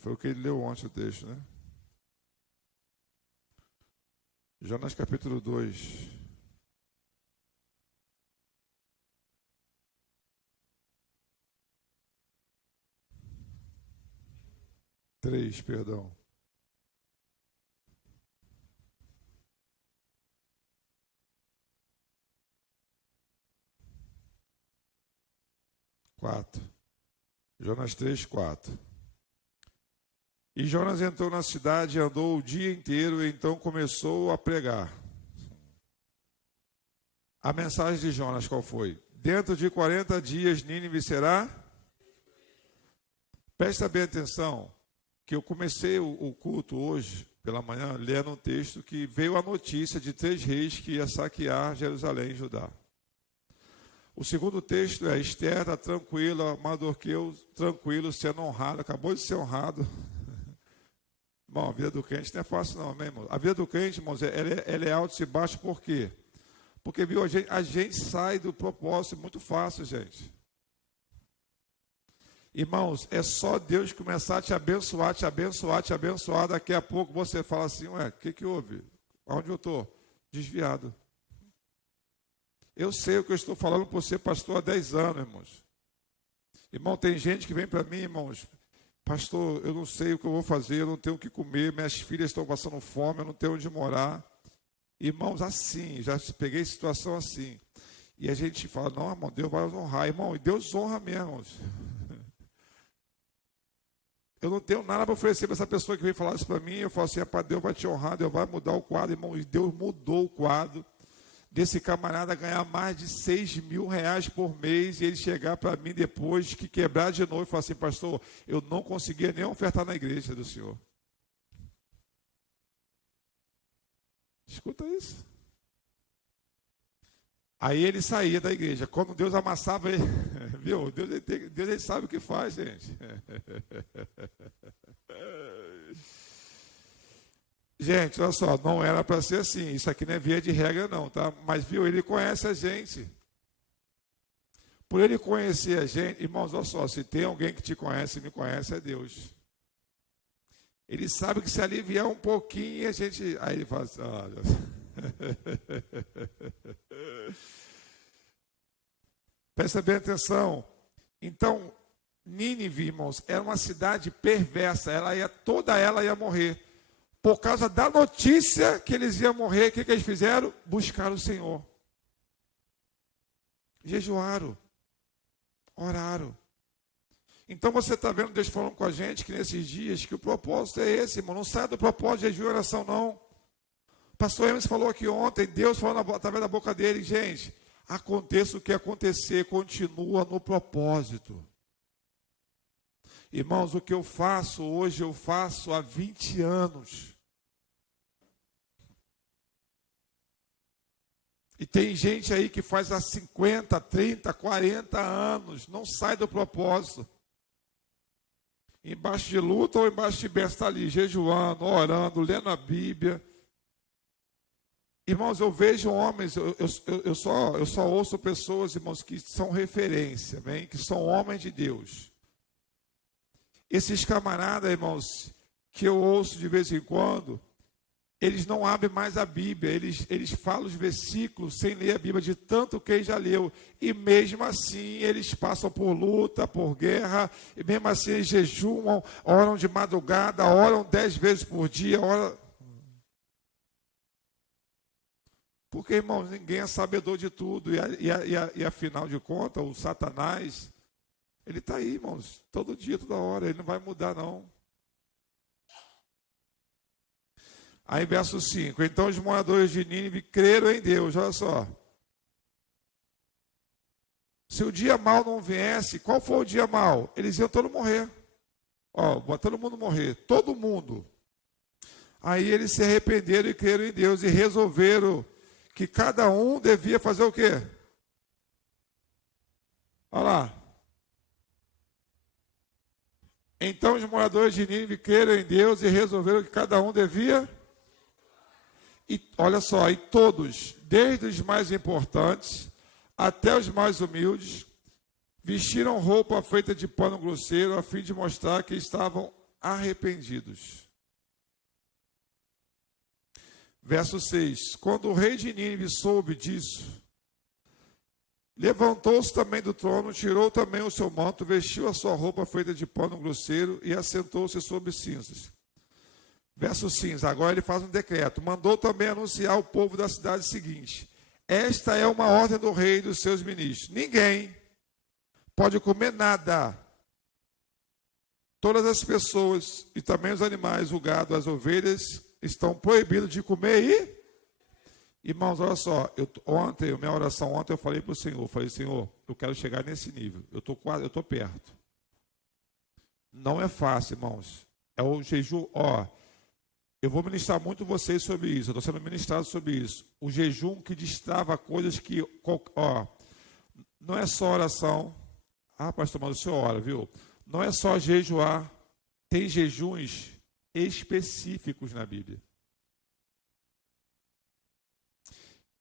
Foi o que ele leu ontem o texto, né? Jonas capítulo 2. Três, perdão. Quatro. Jonas 3, 4. E Jonas entrou na cidade e andou o dia inteiro, e então começou a pregar. A mensagem de Jonas qual foi? Dentro de 40 dias Nínive será? Presta bem atenção, que eu comecei o culto hoje, pela manhã, lendo um texto que veio a notícia de 3 reis que ia saquear Jerusalém e Judá. O segundo texto é: Esther está tranquila, Mardoqueu tranquilo, sendo honrado, acabou de ser honrado. Bom, a vida do crente não é fácil não, amém, irmão? A vida do crente, irmãos, ela é alto e baixo, por quê? Porque, viu, a gente sai do propósito muito fácil, gente. Irmãos, é só Deus começar a te abençoar, te abençoar, te abençoar. Daqui a pouco você fala assim: ué, o que houve? Onde eu estou? Desviado. Eu sei o que eu estou falando por ser pastor há 10 anos, irmãos. Irmão, tem gente que vem para mim, irmãos: pastor, eu não sei o que eu vou fazer, eu não tenho o que comer, minhas filhas estão passando fome, eu não tenho onde morar. Irmãos, assim, já peguei situação assim. E a gente fala: não, irmão, Deus vai honrar. Irmão, e Deus honra mesmo, irmãos. Eu não tenho nada para oferecer para essa pessoa que vem falar isso para mim. Eu falo assim: rapaz, Deus vai te honrar, Deus vai mudar o quadro, irmão. E Deus mudou o quadro desse camarada ganhar mais de 6 mil reais por mês, e ele chegar para mim depois que quebrar de novo e falar assim: pastor, eu não conseguia nem ofertar na igreja do senhor. Escuta isso. Aí ele saía da igreja. Quando Deus amassava ele, viu? Deus ele sabe o que faz, gente. Gente, olha só, não era para ser assim. Isso aqui não é via de regra, não, tá? Mas, viu, ele conhece a gente. Por ele conhecer a gente, irmãos, olha só, se tem alguém que te conhece e me conhece, é Deus. Ele sabe que se aliviar um pouquinho, a gente... Aí ele fala assim: presta bem atenção. Então, Nínive, irmãos, era uma cidade perversa. Toda ela ia morrer. Por causa da notícia que eles iam morrer, o que eles fizeram? Buscaram o Senhor. Jejuaram. Oraram. Então você está vendo Deus falando com a gente que nesses dias que o propósito é esse, irmão. Não sai do propósito de jejum e oração, não. O pastor Emerson falou aqui ontem, Deus falou através da boca dele: gente, aconteça o que acontecer, continua no propósito. Irmãos, o que eu faço hoje, eu faço há 20 anos. E tem gente aí que faz há 50, 30, 40 anos, não sai do propósito. Embaixo de luta ou embaixo de bênção, está ali, jejuando, orando, lendo a Bíblia. Irmãos, eu vejo homens, eu só ouço pessoas, irmãos, que são referência, amém? Que são homens de Deus. Esses camaradas, irmãos, que eu ouço de vez em quando, eles não abrem mais a Bíblia, eles falam os versículos sem ler a Bíblia, de tanto que ele já leu. E mesmo assim, eles passam por luta, por guerra, e mesmo assim eles jejumam, oram de madrugada, oram 10 vezes por dia, oram... Porque, irmãos, ninguém é sabedor de tudo, e afinal de contas, o Satanás, ele está aí, irmãos, todo dia, toda hora, ele não vai mudar, não. Aí, verso 5, então os moradores de Nínive creram em Deus, olha só. Se o dia mau não viesse, qual foi o dia mau? Eles iam todos morrer. Vai todo mundo morrer, todo mundo. Aí eles se arrependeram e creram em Deus e resolveram que cada um devia fazer o quê? Olha lá. Então os moradores de Nínive creram em Deus e resolveram que cada um devia... E olha só, e todos, desde os mais importantes até os mais humildes, vestiram roupa feita de pano grosseiro a fim de mostrar que estavam arrependidos. Verso 6. Quando o rei de Nínive soube disso, levantou-se também do trono, tirou também o seu manto, vestiu a sua roupa feita de pano grosseiro e assentou-se sobre cinzas. Verso 5, agora ele faz um decreto. Mandou também anunciar ao povo da cidade seguinte: esta é uma ordem do rei e dos seus ministros. Ninguém pode comer nada. Todas as pessoas e também os animais, o gado, as ovelhas, estão proibidos de comer Irmãos, olha só, minha oração ontem eu falei para o Senhor, Senhor, eu quero chegar nesse nível, eu estou perto. Não é fácil, irmãos. É o jejum, eu vou ministrar muito vocês sobre isso, eu estou sendo ministrado sobre isso. O jejum que destrava coisas que, não é só oração. Pastor, mas o senhor ora, viu? Não é só jejuar, tem jejuns específicos na Bíblia.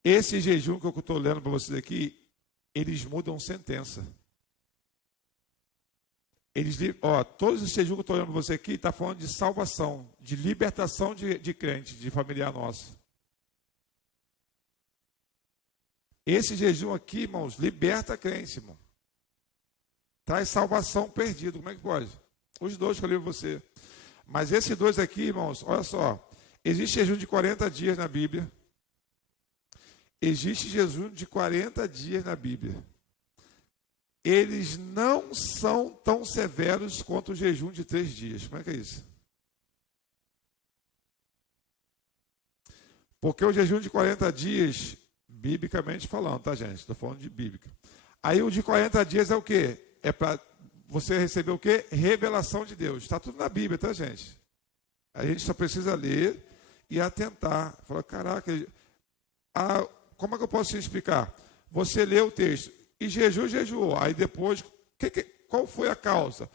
Esse jejum que eu estou lendo para vocês aqui, eles mudam sentença. Todos os jejuns que eu estou lendo para você aqui, está falando de salvação, de libertação de crente, de familiar nosso. Esse jejum aqui, irmãos, liberta a crente, irmão. Traz salvação perdido. Como é que pode? Os dois que eu li para você. Mas esses dois aqui, irmãos, olha só. Existe jejum de 40 dias na Bíblia. Existe jejum de 40 dias na Bíblia. Eles não são tão severos quanto o jejum de 3 dias. Como é que é isso? Porque o jejum de 40 dias, biblicamente falando, tá, gente? Estou falando de bíblica. Aí o de 40 dias é o quê? É para você receber o quê? Revelação de Deus. Está tudo na Bíblia, tá, gente? A gente só precisa ler e atentar. Falar, caraca, como é que eu posso te explicar? Você lê o texto e jejuou. Aí depois, qual foi a causa?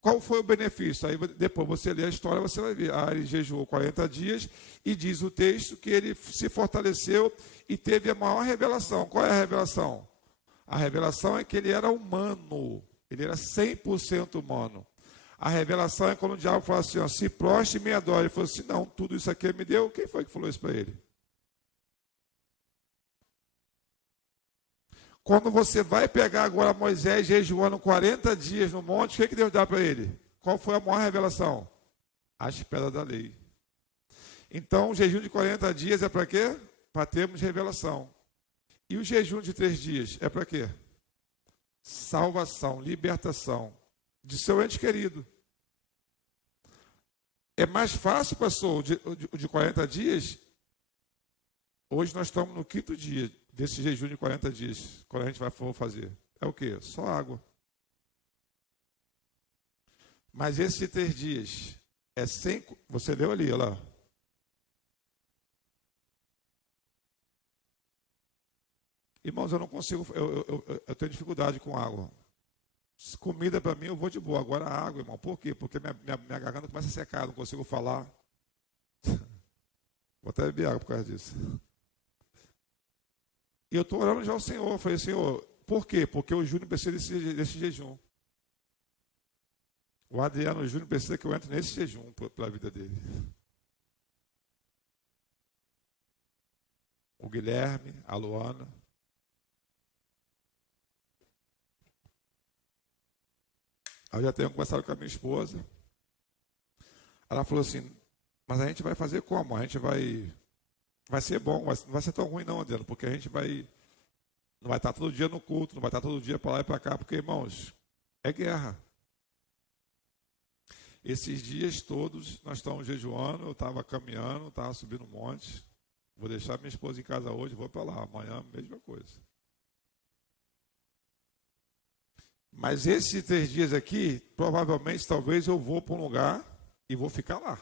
Qual foi o benefício? Aí depois você lê a história, você vai ver. Ele jejuou 40 dias e diz o texto que ele se fortaleceu e teve a maior revelação. Qual é a revelação? A revelação é que ele era humano. Ele era 100% humano. A revelação é quando o diabo fala assim, se prostre e me adore. Ele falou assim, não, tudo isso aqui me deu. Quem foi que falou isso para ele? Quando você vai pegar agora Moisés jejuando 40 dias no monte, o que Deus dá para ele? Qual foi a maior revelação? As pedras da lei. Então, o jejum de 40 dias é para quê? Para termos revelação. E o jejum de 3 dias é para quê? Salvação, libertação de seu ente querido. É mais fácil, pastor, o de 40 dias? Hoje nós estamos no 5º dia desse jejum de 40 dias. Quando a gente vai fazer. É o quê? Só água. Mas esse de 3 dias é sem... Você leu ali, olha lá. Irmãos, eu não consigo... Eu tenho dificuldade com água. Comida para mim eu vou de boa. Agora água, irmão. Por quê? Porque minha garganta começa a secar. Não consigo falar. Vou até beber água por causa disso. E eu estou orando já ao Senhor. Eu falei, Senhor, por quê? Porque o Júnior precisa desse jejum. O Adriano Júnior precisa que eu entre nesse jejum pela vida dele. O Guilherme, a Luana. Aí eu já tenho conversado com a minha esposa. Ela falou assim, mas a gente vai fazer como? A gente vai ser bom, mas não vai ser tão ruim não, Adriano, porque a gente não vai estar todo dia no culto, não vai estar todo dia para lá e para cá, porque, irmãos, é guerra. Esses dias todos nós estamos jejuando, eu estava caminhando, estava subindo um monte. Vou deixar minha esposa em casa hoje, vou para lá. Amanhã, mesma coisa. Mas esses 3 dias aqui, provavelmente, talvez eu vou para um lugar e vou ficar lá.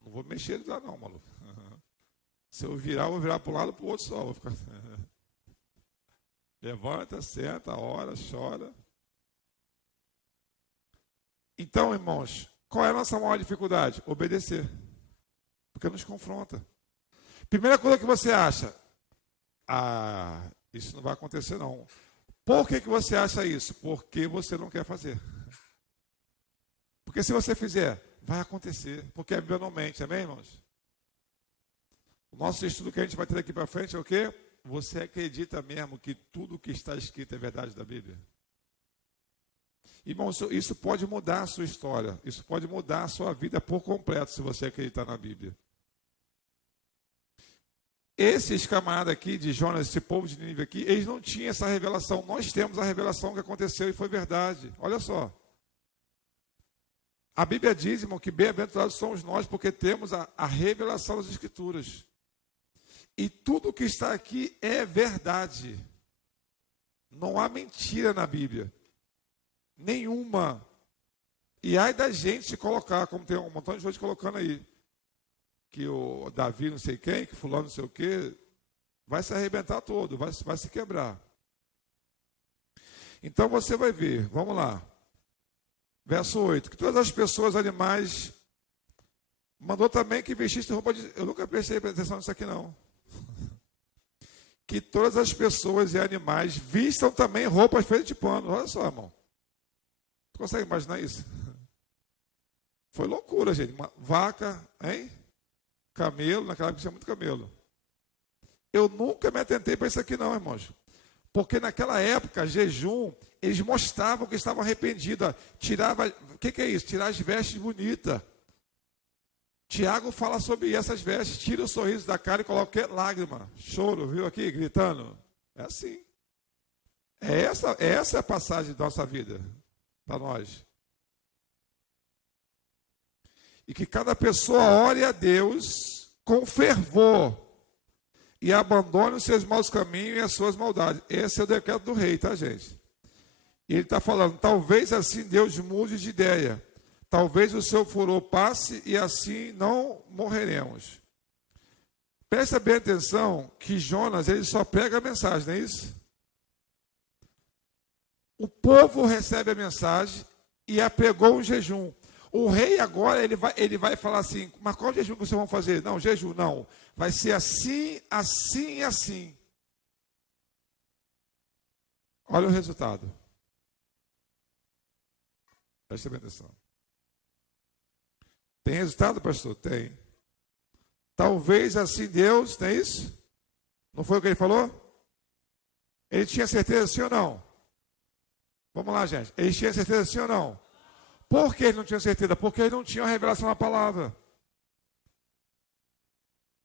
Não vou mexer lá não, maluco. Se eu virar, eu vou virar para um lado ou para o outro só. Vou ficar... Levanta, senta, ora, chora. Então, irmãos, qual é a nossa maior dificuldade? Obedecer. Porque nos confronta. Primeira coisa que você acha, isso não vai acontecer não. Por que você acha isso? Porque você não quer fazer. Porque se você fizer, vai acontecer. Porque a Bíblia não mente, amém, irmãos? O nosso estudo que a gente vai ter daqui para frente é o quê? Você acredita mesmo que tudo que está escrito é verdade da Bíblia? Irmão, isso pode mudar a sua história. Isso pode mudar a sua vida por completo, se você acreditar na Bíblia. Esses camaradas aqui de Jonas, esse povo de Nínive aqui, eles não tinham essa revelação. Nós temos a revelação que aconteceu e foi verdade. Olha só. A Bíblia diz, irmão, que bem-aventurados somos nós porque temos a revelação das Escrituras. E tudo que está aqui é verdade. Não há mentira na Bíblia. Nenhuma. E ai da gente se colocar, como tem um montão de gente colocando aí, que o Davi não sei quem, que fulano não sei o quê, vai se arrebentar todo, vai se quebrar. Então você vai ver, vamos lá. Verso 8, que todas as pessoas, animais, mandou também que vestisse roupa de... Eu nunca prestei atenção nisso aqui não. Que todas as pessoas e animais vistam também roupas feitas de pano. Olha só, irmão. Tu consegue imaginar isso? Foi loucura, gente. Uma vaca, hein? Camelo, naquela época tinha muito camelo. Eu nunca me atentei para isso aqui não, irmãos. Porque naquela época, jejum, eles mostravam que estavam arrependidos. Tirava, o que é isso? Tirar as vestes bonitas. Tiago fala sobre essas vestes, tira o sorriso da cara e coloca lágrima, choro, viu aqui, gritando. É assim. Essa é a passagem da nossa vida, para nós. E que cada pessoa ore a Deus com fervor e abandone os seus maus caminhos e as suas maldades. Esse é o decreto do rei, tá, gente? E ele está falando, talvez assim Deus mude de ideia. Talvez o seu furor passe e assim não morreremos. Presta bem atenção que Jonas, ele só prega a mensagem, não é isso? O povo recebe a mensagem e apregou um jejum. O rei agora, ele vai falar assim, mas qual jejum que vocês vão fazer? Não, jejum não. Vai ser assim, assim e assim. Olha o resultado. Presta bem atenção. Tem resultado, pastor? Tem. Talvez assim Deus, não é isso? Não foi o que ele falou? Ele tinha certeza sim ou não? Vamos lá, gente. Ele tinha certeza sim ou não? Por que ele não tinha certeza? Porque ele não tinha a revelação da palavra.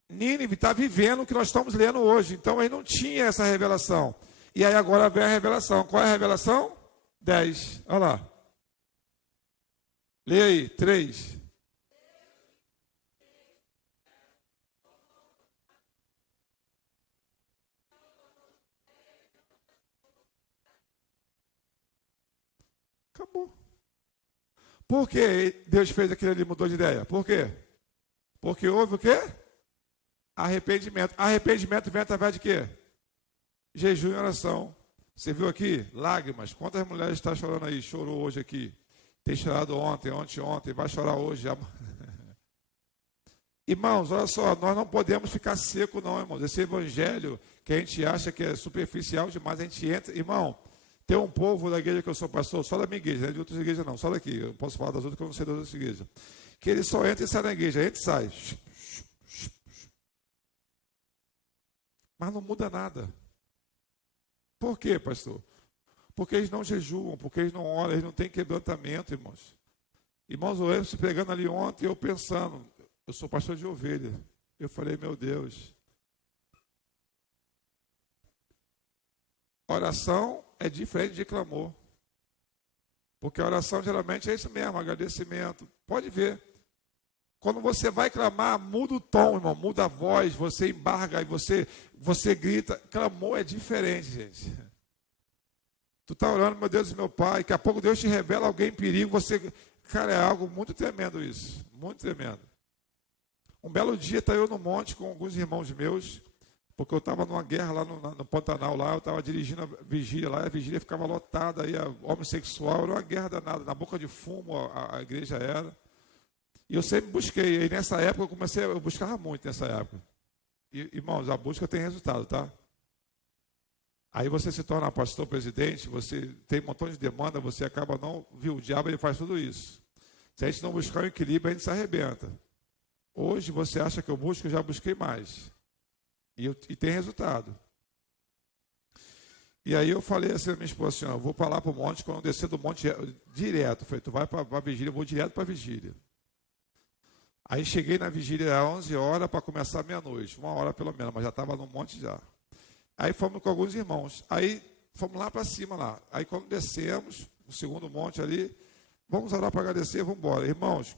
Nínive está vivendo o que nós estamos lendo hoje. Então ele não tinha essa revelação. E aí agora vem a revelação. Qual é a revelação? 10. Olha lá. Leia aí. 3. Acabou. Por que Deus fez aquilo ali e mudou de ideia? Por quê? Porque houve o quê? Arrependimento. Arrependimento vem através de quê? Jejum e oração. Você viu aqui? Lágrimas. Quantas mulheres estão chorando aí? Chorou hoje aqui. Tem chorado ontem, vai chorar hoje. Irmãos, olha só, nós não podemos ficar seco não, irmãos. Esse evangelho que a gente acha que é superficial demais, a gente entra. Irmão, tem um povo da igreja que eu sou pastor, só da minha igreja, não é de outras igrejas não, só daqui. Eu posso falar das outras que eu não sei das outras igrejas. Que ele só entra e sai da igreja, entra e sai. Mas não muda nada. Por quê, pastor? Porque eles não jejuam, porque eles não oram, eles não têm quebrantamento, irmãos. Irmãos, eu se pregando ali ontem, eu pensando, eu sou pastor de ovelha. Eu falei, meu Deus. Oração é diferente de clamor. Porque a oração geralmente é isso mesmo, agradecimento. Pode ver. Quando você vai clamar, muda o tom, irmão, muda a voz, você embarga e você grita. Clamor é diferente, gente. Tu está orando, meu Deus e meu Pai, daqui a pouco Deus te revela alguém em perigo, você... Cara, é algo muito tremendo isso, muito tremendo. Um belo dia estava eu no monte com alguns irmãos meus, porque eu estava numa guerra lá no Pantanal, lá, eu estava dirigindo a vigília lá, a vigília ficava lotada, aí a homossexual, era uma guerra danada, na boca de fumo a igreja era. E eu sempre busquei, e nessa época eu buscava muito nessa época. E, irmãos, a busca tem resultado, tá? Aí você se torna pastor, presidente, você tem um montão de demanda, você acaba não... Viu, o diabo ele faz tudo isso. Se a gente não buscar o equilíbrio, a gente se arrebenta. Hoje você acha que eu busco, eu já busquei mais. E tem resultado. E aí eu falei assim à minha esposa, assim, ó, eu vou para lá para o monte, quando eu descer do monte direto. Eu falei, tu vai para a vigília, eu vou direto para a vigília. Aí cheguei na vigília às 11 horas para começar meia-noite, 1 hora pelo menos, mas já estava no monte já. Aí fomos com alguns irmãos. Aí fomos lá para cima lá. Aí quando descemos, o segundo monte ali, vamos orar para agradecer, vamos embora. Irmãos,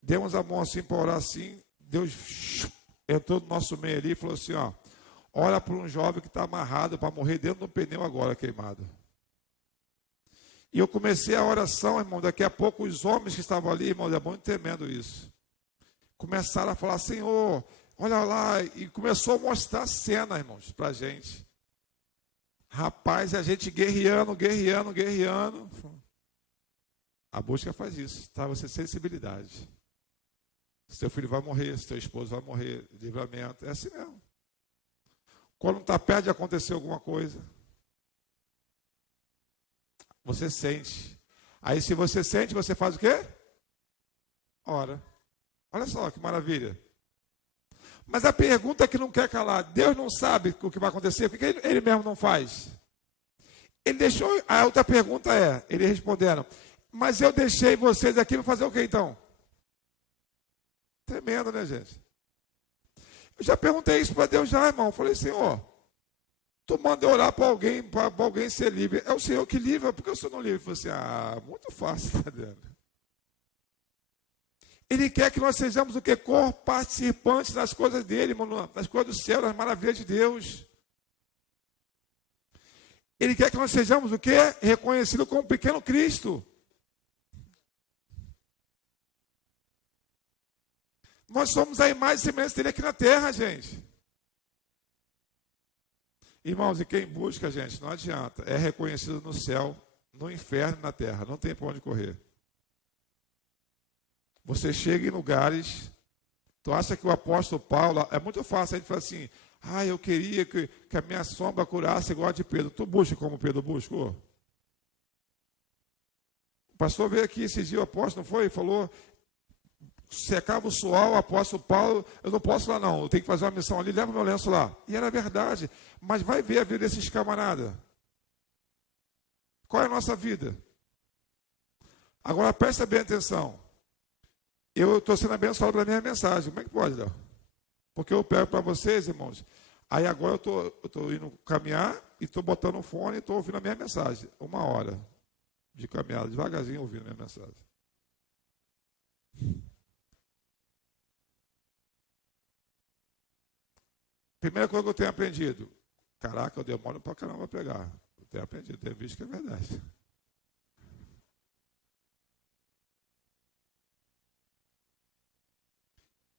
demos a mão assim para orar assim, Deus entrou no nosso meio ali e falou assim, ó, ora para um jovem que está amarrado para morrer dentro do pneu agora queimado. E eu comecei a oração, irmão, daqui a pouco os homens que estavam ali, irmão, é muito tremendo isso. Começaram a falar, Senhor, olha lá, e começou a mostrar a cena, irmãos, para a gente. Rapaz, a gente guerreando. A busca faz isso, tá? Você sensibilidade. Se teu filho vai morrer, se teu esposo vai morrer, livramento, é assim mesmo. Quando está perto de acontecer alguma coisa, você sente. Aí se você sente, você faz o quê? Ora. Olha só que maravilha. Mas a pergunta que não quer calar, Deus não sabe o que vai acontecer, por que ele mesmo não faz? Ele deixou, a outra pergunta é, ele respondendo, mas eu deixei vocês aqui para fazer o que então? Tremendo, né, gente? Eu já perguntei isso para Deus já, irmão. Eu falei, Senhor, tu manda orar para alguém ser livre. É o Senhor que livra, por que o Senhor não livra? Eu falei assim, muito fácil, tá vendo? Ele quer que nós sejamos o que? Participantes das coisas dele, irmão, nas coisas do céu, nas maravilhas de Deus. Ele quer que nós sejamos o que? Reconhecido como um pequeno Cristo. Nós somos a imagem e semelhança dele aqui na terra, gente. Irmãos, e quem busca, gente, não adianta. É reconhecido no céu, no inferno e na terra. Não tem para onde correr. Você chega em lugares, tu acha que o apóstolo Paulo, é muito fácil a gente falar assim, eu queria que a minha sombra curasse igual a de Pedro. Tu busca como Pedro buscou? O pastor veio aqui esses dias, o apóstolo não foi? Falou, secava o suor, o apóstolo Paulo, eu não posso lá não, eu tenho que fazer uma missão ali, leva meu lenço lá. E era verdade, mas vai ver a vida desses camaradas. Qual é a nossa vida? Agora presta bem atenção. Eu estou sendo abençoado pela minha mensagem. Como é que pode, Léo? Porque eu pego para vocês, irmãos. Aí agora eu estou indo caminhar e estou botando o fone e estou ouvindo a minha mensagem. 1 hora de caminhada, devagarzinho ouvindo a minha mensagem. Primeira coisa que eu tenho aprendido. Caraca, eu demoro para caramba pegar. Eu tenho aprendido, tenho visto que é verdade.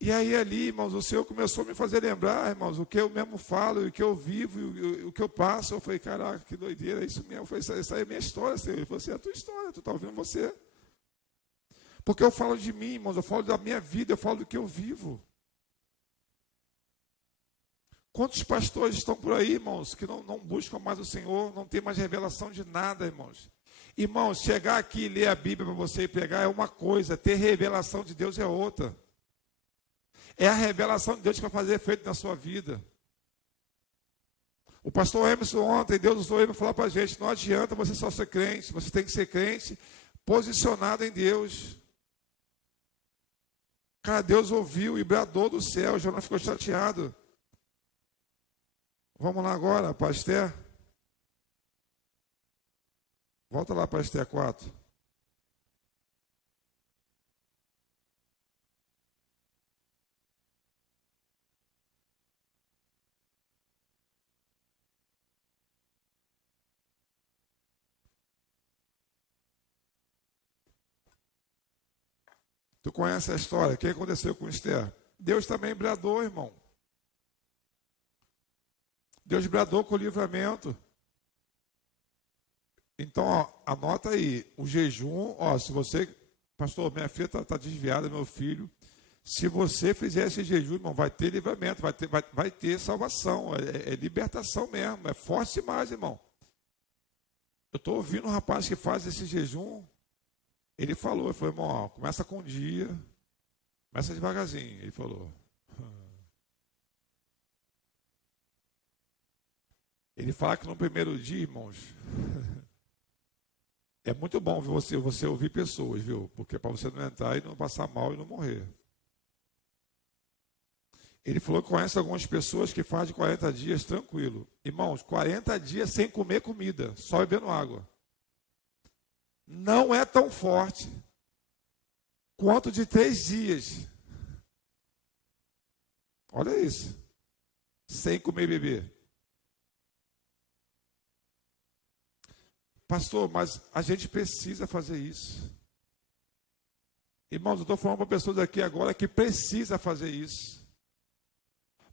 E aí ali, irmãos, o Senhor começou a me fazer lembrar, irmãos, o que eu mesmo falo, o que eu vivo, o que eu passo. Eu falei, caraca, que doideira, é isso mesmo. Eu falei, essa é a minha história, Senhor. Ele falou assim, é a tua história, tu está ouvindo você. Porque eu falo de mim, irmãos, eu falo da minha vida, eu falo do que eu vivo. Quantos pastores estão por aí, irmãos, que não buscam mais o Senhor, não tem mais revelação de nada, irmãos. Irmãos, chegar aqui e ler a Bíblia para você pegar é uma coisa, ter revelação de Deus é outra. É a revelação de Deus que vai fazer efeito na sua vida. O pastor Emerson ontem, Deus usou ele para falar para a gente, não adianta você só ser crente, você tem que ser crente posicionado em Deus. Cara, Deus ouviu e bradou do céu, Jonas ficou chateado. Vamos lá agora, para Esther. Volta lá para Esther 4. Tu conhece a história? O que aconteceu com Esther? Deus também bradou, irmão. Deus bradou com o livramento. Então, ó, anota aí, o jejum, ó, se você, pastor, minha filha está desviada, meu filho, se você fizer esse jejum, irmão, vai ter livramento, vai ter salvação, é libertação mesmo, é forte demais, irmão. Eu estou ouvindo um rapaz que faz esse jejum, Ele falou, irmão, ó, começa com um dia, começa devagarzinho. Ele falou. Ele fala que no primeiro dia, irmãos, é muito bom você ouvir pessoas, viu? Porque é para você não entrar e não passar mal e não morrer. Ele falou que conhece algumas pessoas que fazem 40 dias tranquilo. Irmãos, 40 dias sem comer comida, só bebendo água. Não é tão forte quanto de 3 dias. Olha isso. Sem comer e beber. Pastor, mas a gente precisa fazer isso. Irmãos, eu estou falando para pessoas aqui agora que precisa fazer isso.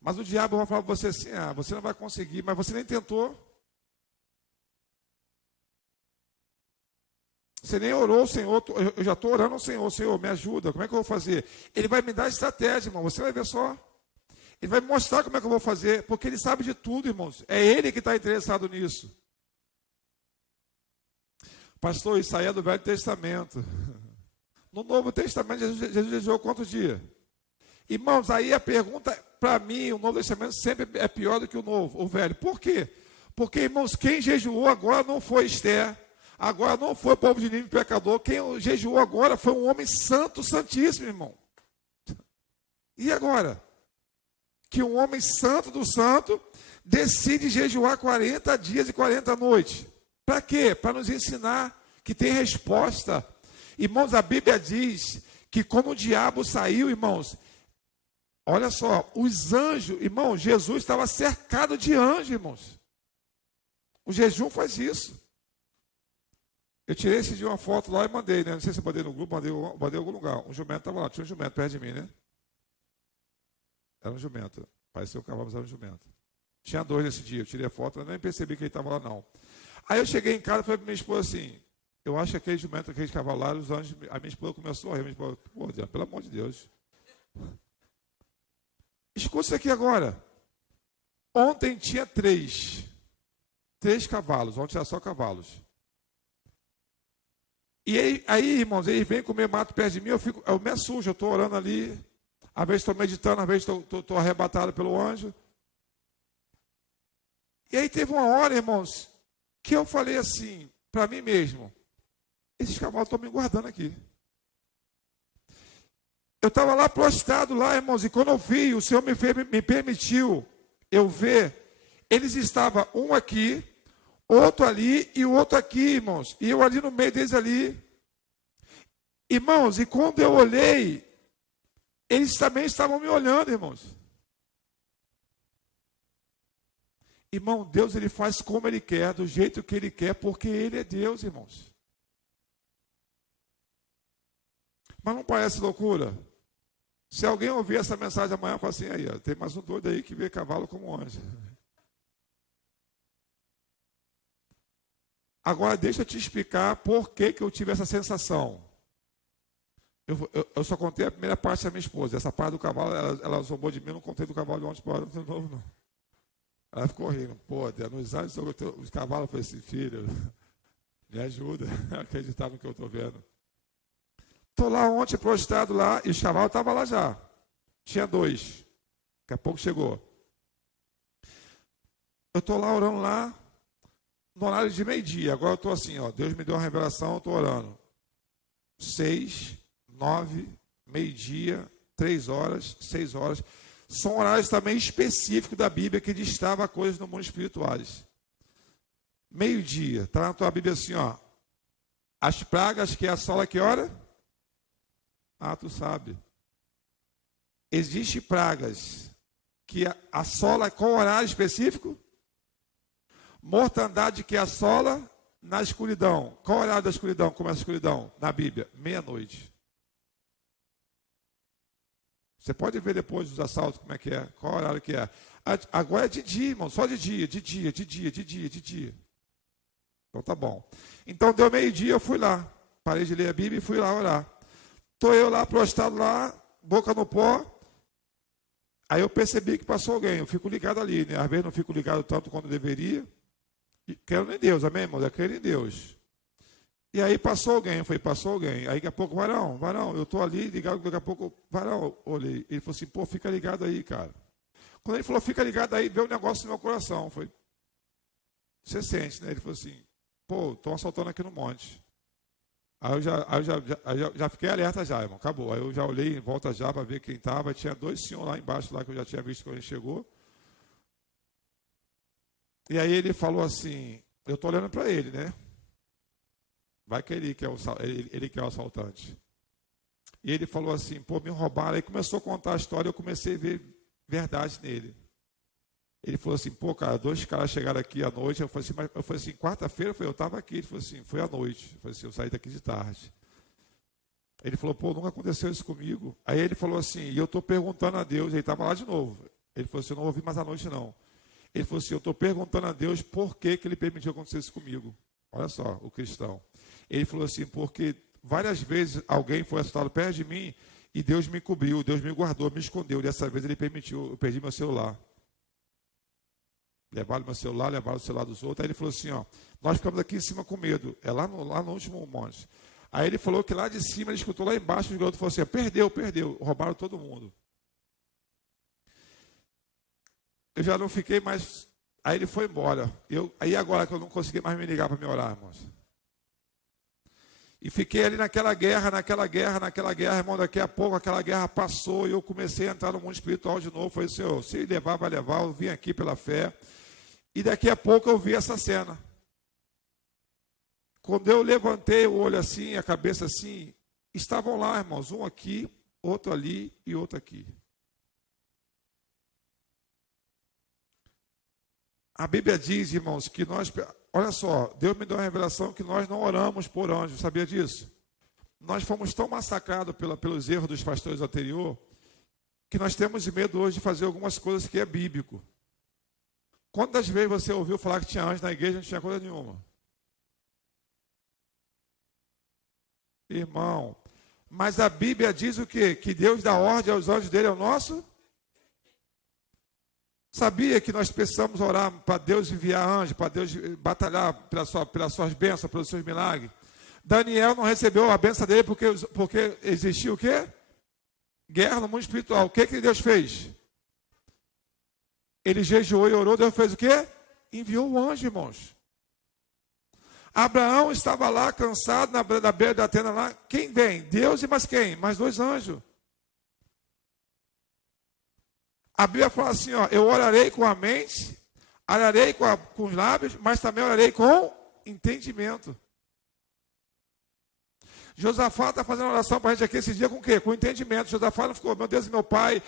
Mas o diabo vai falar para você assim, você não vai conseguir, mas você nem tentou. Você nem orou, Senhor, eu já estou orando ao Senhor, Senhor, me ajuda, como é que eu vou fazer? Ele vai me dar estratégia, irmão, você vai ver só. Ele vai me mostrar como é que eu vou fazer, porque ele sabe de tudo, irmãos. É ele que está interessado nisso. Pastor, isso aí é do Velho Testamento. No Novo Testamento, Jesus jejuou quantos dias? Irmãos, aí a pergunta, para mim, o Novo Testamento sempre é pior do que o Velho. Por quê? Porque, irmãos, quem jejuou agora não foi Esther, agora não foi o povo de Nínive pecador, quem jejuou agora foi um homem santo, santíssimo, irmão. E agora? Que um homem santo do santo decide jejuar 40 dias e 40 noites. Para quê? Para nos ensinar que tem resposta. Irmãos, a Bíblia diz que quando o diabo saiu, irmãos, olha só, os anjos, irmãos, Jesus estava cercado de anjos, irmãos. O jejum faz isso. Eu tirei esse dia uma foto lá e mandei, né? Não sei se eu mandei no grupo, mandei em algum lugar. Um jumento estava lá, tinha um jumento perto de mim, né? Era um jumento. Parecia um cavalo, mas era um jumento. Tinha 2 nesse dia, eu tirei a foto, eu nem percebi que ele estava lá, não. Aí eu cheguei em casa e falei para minha esposa assim, eu acho que aquele jumento, aqueles cavalos lá, os anjos, a minha esposa começou a rir, minha esposa, pô, Deus, pelo amor de Deus. Escuta isso aqui agora. Ontem tinha 3 cavalos, ontem era só cavalos. E aí, irmãos, eles vêm comer mato perto de mim, eu me assusto, eu estou orando ali, às vezes estou meditando, às vezes estou arrebatado pelo anjo. E aí teve uma hora, irmãos, que eu falei assim, para mim mesmo, esses cavalos estão me guardando aqui. Eu estava lá prostrado lá, irmãos, e quando eu vi, o Senhor me permitiu eu ver, eles estavam um aqui, outro ali e o outro aqui, irmãos. E eu ali no meio deles ali. Irmãos, e quando eu olhei, eles também estavam me olhando, irmãos. Irmão, Deus ele faz como Ele quer, do jeito que Ele quer, porque Ele é Deus, irmãos. Mas não parece loucura? Se alguém ouvir essa mensagem amanhã, fala assim, aí, ó, tem mais um doido aí que vê cavalo como anjo. Agora, deixa eu te explicar por que eu tive essa sensação. Eu só contei a primeira parte da minha esposa. Essa parte do cavalo, ela zombou de mim, eu não contei do cavalo de ontem, para de novo, não. Ela ficou rindo. Pô, nos anos os cavalos, eu falei assim, filho, me ajuda a acreditar no que eu estou vendo. Estou lá ontem prostrado lá, e o cavalo estava lá já. Tinha 2. Daqui a pouco chegou. Eu estou lá orando lá, no horário de meio-dia. Agora eu estou assim, ó, Deus me deu uma revelação, eu estou orando. 6, 9, meio-dia, 3 horas, 6 horas. São horários também específicos da Bíblia que destava coisas no mundo espirituais. Meio-dia, está na tua Bíblia assim, ó. As pragas que assola que hora? Tu sabe. Existem pragas que assola qual horário específico? Mortandade que assola na escuridão. Qual horário da escuridão? Começa a escuridão na Bíblia? Meia-noite. Você pode ver depois dos assaltos como é que é, qual horário que é. Agora é de dia, irmão, só de dia. Então tá bom. Então deu meio-dia, eu fui lá. Parei de ler a Bíblia e fui lá orar. Estou eu lá, prostrado lá, boca no pó. Aí eu percebi que passou alguém. Eu fico ligado ali, né? Às vezes não fico ligado tanto quanto deveria. E quero em Deus, amém, irmão? Eu quero em Deus. E aí passou alguém, eu falei, passou alguém. Aí daqui a pouco, varão, eu estou ali ligado, daqui a pouco, varão, olhei. Ele falou assim, pô, fica ligado aí, cara. Quando ele falou, fica ligado aí, veio um negócio no meu coração. Eu falei, você sente, né? Ele falou assim, pô, estão assaltando aqui no monte. Aí eu já fiquei alerta já, irmão, acabou. Aí eu já olhei em volta já para ver quem estava. Tinha dois senhores lá embaixo, lá que eu já tinha visto quando ele chegou. E aí ele falou assim, eu estou olhando para ele, né? Vai que ele que é o assaltante. E ele falou assim, pô, me roubaram. Aí começou a contar a história, eu comecei a ver verdade nele. Ele falou assim, pô, cara, dois caras chegaram aqui à noite. Eu falei assim, quarta-feira eu estava aqui. Ele falou assim, foi à noite. Eu falei assim, eu saí daqui de tarde. Ele falou, pô, nunca aconteceu isso comigo. Aí ele falou assim, e eu estou perguntando a Deus, ele estava lá de novo. Ele falou assim, eu não ouvi mais à noite não. Ele falou assim, eu estou perguntando a Deus por que ele permitiu acontecer isso comigo. Olha só, o cristão. Ele falou assim, porque várias vezes alguém foi assaltado perto de mim e Deus me cobriu, Deus me guardou, me escondeu. Dessa vez ele permitiu, eu perdi meu celular. Levaram meu celular, levaram o celular dos outros. Aí ele falou assim, ó, nós ficamos aqui em cima com medo. É lá no último monte. Aí ele falou que lá de cima, ele escutou lá embaixo, o garoto falou assim, perdeu, roubaram todo mundo. Eu já não fiquei mais... Aí ele foi embora. Aí agora que eu não consegui mais me ligar para me orar, irmãos. E fiquei ali naquela guerra, irmão, daqui a pouco aquela guerra passou e eu comecei a entrar no mundo espiritual de novo. Falei, Senhor, se levar, vai levar, eu vim aqui pela fé. E daqui a pouco eu vi essa cena. Quando eu levantei o olho assim, a cabeça assim, estavam lá, irmãos, um aqui, outro ali e outro aqui. A Bíblia diz, irmãos, que nós... Olha só, Deus me deu uma revelação que nós não oramos por anjos, sabia disso? Nós fomos tão massacrados pelos erros dos pastores anteriores, que nós temos medo hoje de fazer algumas coisas que é bíblico. Quantas vezes você ouviu falar que tinha anjo na igreja e não tinha coisa nenhuma? Irmão, mas a Bíblia diz o quê? Que Deus dá ordem aos anjos dele, é o nosso? Sabia que nós precisamos orar para Deus enviar anjos, para Deus batalhar pelas suas bênçãos, pelos seus milagres? Daniel não recebeu a bênção dele porque existia o quê? Guerra no mundo espiritual. O que Deus fez? Ele jejuou e orou, Deus fez o quê? Enviou o anjo, irmãos. Abraão estava lá, cansado, na beira da tenda lá. Quem vem? Deus e mais quem? Mais dois anjos. A Bíblia fala assim, ó, eu orarei com a mente, orarei com os lábios, mas também orarei com entendimento. Josafá está fazendo oração para a gente aqui esse dia com o quê? Com entendimento. Josafá não ficou, meu Deus, meu pai.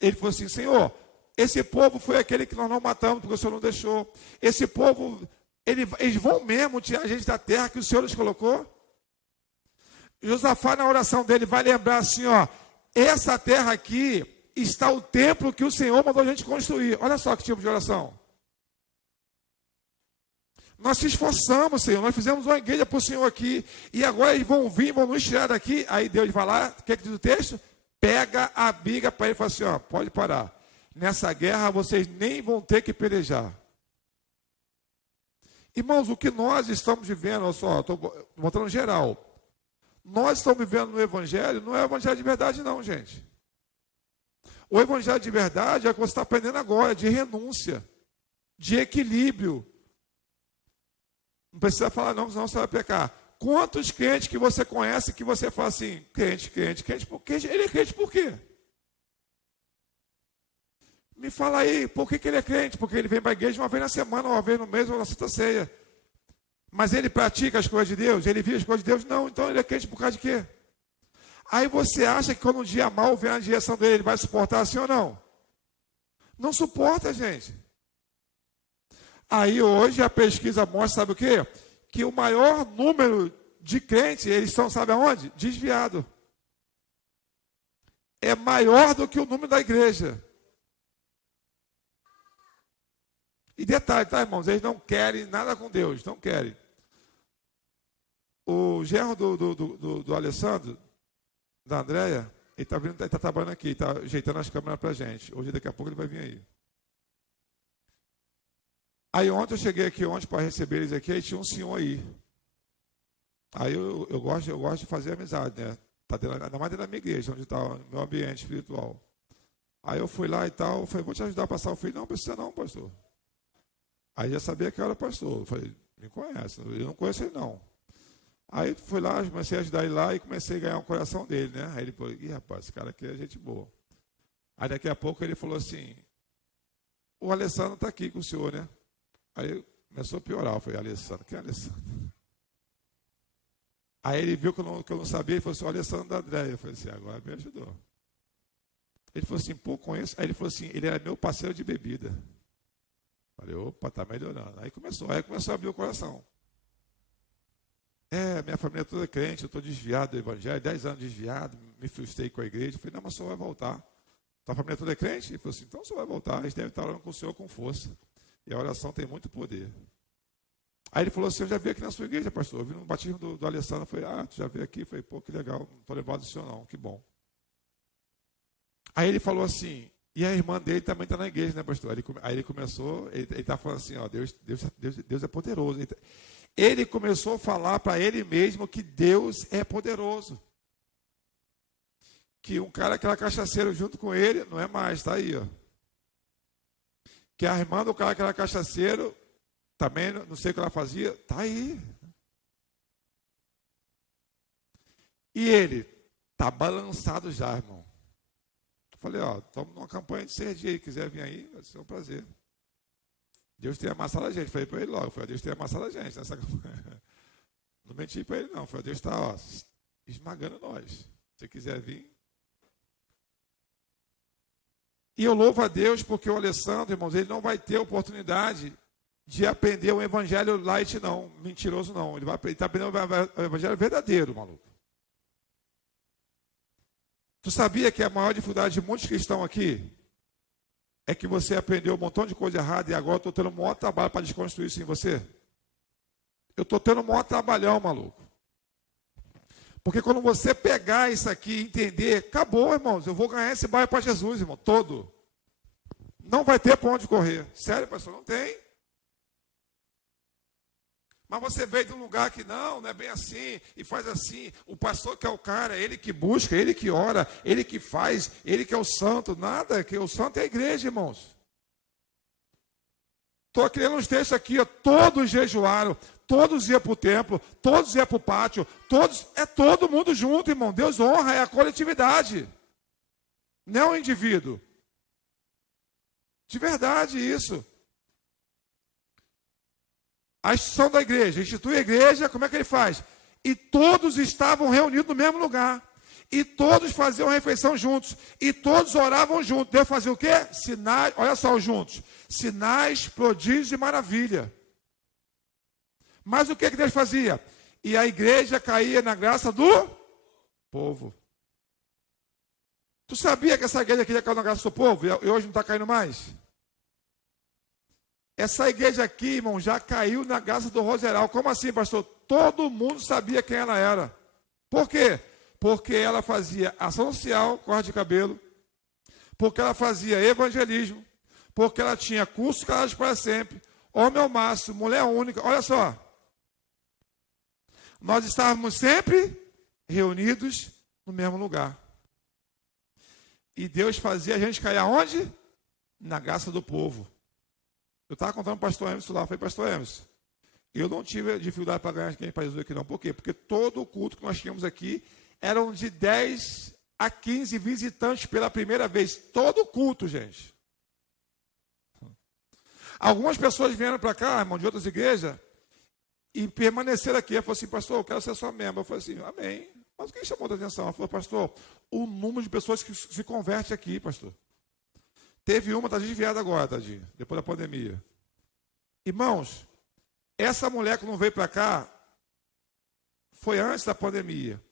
Ele falou assim, Senhor, esse povo foi aquele que nós não matamos, porque o Senhor não deixou. Esse povo, eles vão mesmo tirar a gente da terra que o Senhor nos colocou? Josafá, na oração dele, vai lembrar assim, ó, essa terra aqui está o templo que o Senhor mandou a gente construir. Olha só que tipo de oração. Nós se esforçamos, Senhor, nós fizemos uma igreja para o Senhor aqui, e agora eles vão vir, vão nos tirar daqui. Aí Deus vai lá, o que diz o texto? Pega a biga para ele e fala assim, ó, pode parar. Nessa guerra vocês nem vão ter que pelejar. Irmãos, o que nós estamos vivendo, olha só, estou mostrando geral. Nós estamos vivendo no Evangelho, não é o Evangelho de verdade não, gente. O Evangelho de verdade é o que você está aprendendo agora, de renúncia, de equilíbrio. Não precisa falar não, senão você vai pecar. Quantos crentes que você conhece que você fala assim, crente, por quê? Ele é crente por quê? Me fala aí, por que ele é crente? Porque ele vem para a igreja uma vez na semana, uma vez no mês, ou na Santa Ceia. Mas ele pratica as coisas de Deus? Ele vive as coisas de Deus? Não, então ele é crente por causa de quê? Aí você acha que quando um dia mal vem na direção dele, ele vai suportar assim ou não? Não suporta, gente. Aí hoje a pesquisa mostra, sabe o quê? Que o maior número de crentes, eles estão, sabe aonde? Desviado. É maior do que o número da igreja. E detalhe, tá, irmãos? Eles não querem nada com Deus, não querem. O genro do Alessandro, da Andréia, ele está trabalhando aqui, está ajeitando as câmeras para a gente. Hoje, daqui a pouco, ele vai vir aí. Aí ontem eu cheguei aqui para receber eles aqui, aí tinha um senhor aí. Aí eu gosto de fazer amizade, né? Tá dentro, ainda mais dentro da minha igreja, onde está o meu ambiente espiritual. Aí eu fui lá e tal, eu falei, vou te ajudar a passar o filho. Não precisa não, pastor. Aí já sabia que eu era pastor. Eu falei, me conhece, eu não conheço ele não. Aí fui lá, comecei a ajudar ele lá e comecei a ganhar o coração dele, né? Aí ele falou, ih, rapaz, esse cara aqui é gente boa. Aí daqui a pouco ele falou assim, o Alessandro está aqui com o senhor, né? Aí começou a piorar. Eu falei, Alessandro, quem é Alessandro? Aí ele viu que eu não sabia, ele falou assim, o Alessandro da Andréia. Eu falei assim, agora me ajudou. Ele falou assim, pô, conheço. Aí ele falou assim, ele era meu parceiro de bebida. Eu falei, opa, está melhorando. Aí começou a abrir o coração. Minha família é toda crente, eu estou desviado do evangelho, 10 anos desviado, me frustrei com a igreja. Eu falei, não, mas o senhor vai voltar. Tua família toda é crente? Ele falou assim, então o senhor vai voltar, a gente deve estar orando com o senhor com força. E a oração tem muito poder. Aí ele falou assim, eu já vi aqui na sua igreja, pastor, eu vi no batismo do Alessandro. Eu falei, tu já veio aqui? Eu falei, pô, que legal, não estou lembrado do senhor não, que bom. Aí ele falou assim, e a irmã dele também está na igreja, né, pastor? Aí ele começou, ele está falando assim, ó, Deus é poderoso. Ele começou a falar para ele mesmo que Deus é poderoso. Que um cara que era cachaceiro junto com ele, não é mais, está aí, ó. Que a irmã do cara que era cachaceiro, também não sei o que ela fazia, está aí. E ele está balançado já, irmão. Eu falei, ó, estamos numa campanha de 6 dias, quiser vir aí, vai ser um prazer. Deus tem amassado a gente. Falei para ele logo, Deus tem amassado a gente nessa campanha. Não menti para ele não, Deus está esmagando nós. Se você quiser vir. E eu louvo a Deus porque o Alessandro, irmãos, ele não vai ter oportunidade de aprender o evangelho light, não, mentiroso não. Ele está aprendendo o evangelho verdadeiro, maluco. Tu sabia que a maior dificuldade de muitos cristãos aqui é que você aprendeu um montão de coisa errada e agora eu estou tendo um maior trabalho para desconstruir isso em você? Eu estou tendo um maior trabalhão, maluco. Porque quando você pegar isso aqui e entender, acabou, irmãos, eu vou ganhar esse bairro para Jesus, irmão, todo. Não vai ter para onde correr. Sério, pastor, não tem. Mas você veio de um lugar que não é bem assim, e faz assim. O pastor que é o cara, ele que busca, ele que ora, ele que faz, ele que é o santo. Nada, que o santo é a igreja, irmãos. Estou criando uns textos aqui, ó, todos jejuaram, todos iam para o templo, todos iam para o pátio, é todo mundo junto, irmão. Deus honra, é a coletividade, não é o indivíduo. De verdade isso. A instituição da igreja, institui a igreja, como é que ele faz? E todos estavam reunidos no mesmo lugar. E todos faziam refeição juntos. E todos oravam juntos. Deus fazia o quê? Sinais, olha só os juntos. Sinais, prodígios e maravilha. Mas o que Deus fazia? E a igreja caía na graça do povo. Tu sabia que essa igreja queria cair na graça do povo? E hoje não está caindo mais? Essa igreja aqui, irmão, já caiu na graça do Roseral. Como assim, pastor? Todo mundo sabia quem ela era. Por quê? Porque ela fazia ação social, corte de cabelo, porque ela fazia evangelismo, porque ela tinha curso Casados para Sempre, homem ao máximo, mulher única. Olha só. Nós estávamos sempre reunidos no mesmo lugar. E Deus fazia a gente cair aonde? Na graça do povo. Eu estava contando para o pastor Emerson lá, falei, pastor Emerson, eu não tive dificuldade para ganhar quem para Jesus aqui não. Por quê? Porque todo o culto que nós tínhamos aqui eram de 10 a 15 visitantes pela primeira vez. Todo o culto, gente. Algumas pessoas vieram para cá, irmão, de outras igrejas, e permaneceram aqui. Eu falei assim, pastor, eu quero ser sua membro. Eu falei assim, amém. Mas o que chamou a atenção? Ela falou, pastor, o número de pessoas que se converte aqui, pastor. Teve uma, está desviada agora, tadinha, depois da pandemia. Irmãos, essa mulher que não veio para cá, foi antes da pandemia.